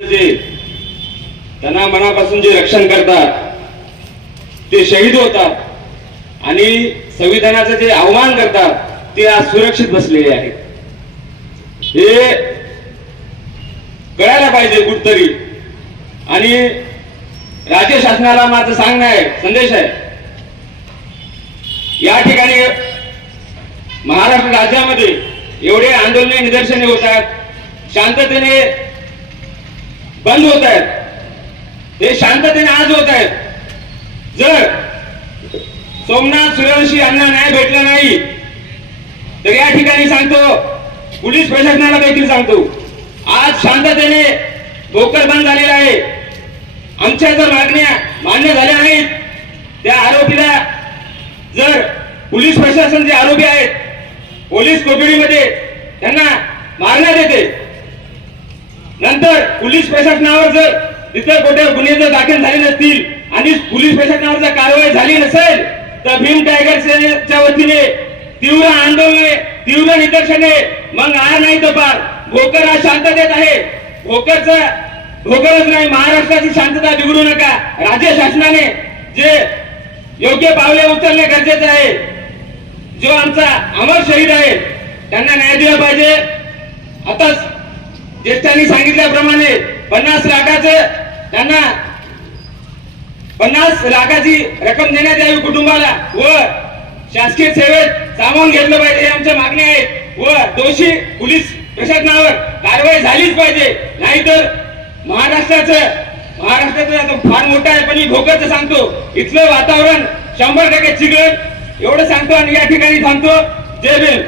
जे त्यांना मनापासून जे रक्षण करतात ते शहीद होतात आणि संविधानाचं जे अवमान करतात ते आज सुरक्षित बसलेले आहेत. हे कळायला पाहिजे कुठतरी. आणि राज्य शासनाला माझं सांगणं आहे संदेश आहे. या ठिकाणी महाराष्ट्र राज्यामध्ये एवढे आंदोलने निदर्शने होतात शांततेने बंद होत आहेत. हे शांततेने आज होत आहेत. जर सोमनाथ सूर्यवंशी यांना न्याय भेटला नाही तर या ठिकाणी सांगतो पोलीस प्रशासनाला देखील सांगतो. आज शांततेने भोकर बंद झालेला आहे. आमच्या जर मागण्या मान्य झाल्या नाहीत त्या आरोपीला जर पोलीस प्रशासन जे आरोपी आहेत पोलीस कोठडीमध्ये त्यांना मारण्यात येते. नंतर पोलीस प्रशासनावर जर इतर कुठे गुन्हे जर दाखल झाले नसतील आणि पोलीस प्रशासनावर जर कारवाई झाली नसेल तर भीम टायगर वतीने तीव्र आंदोलने तीव्र निदर्शने मग आर नाही तर पार. भोकर आज शांततेत आहे. भोकरचं भोकरच नाही महाराष्ट्राची शांतता बिघडू नका. राज्य शासनाने जे योग्य पावले उचलणे गरजेचे आहे जो आमचा अमर शहीद आहे त्यांना न्याय दिला पाहिजे. आताच ज्येष्ठांनी सांगितल्याप्रमाणे पन्नास लाखाचं त्यांना पन्नास लाखाची रक्कम देण्यात यावी कुटुंबाला. व शासकीय सेवेत सामावून घेतलं पाहिजे आमच्या मागण्या आहेत. व दोषी पोलीस प्रशासनावर कारवाई झालीच पाहिजे. नाहीतर महाराष्ट्राचं महाराष्ट्राचं फार मोठं आहे पण मी भोकरचं सांगतो. इथलं वातावरण शंभर टक्के चिघळ एवढं सांगतो आणि या ठिकाणी थांबतो जय भीम.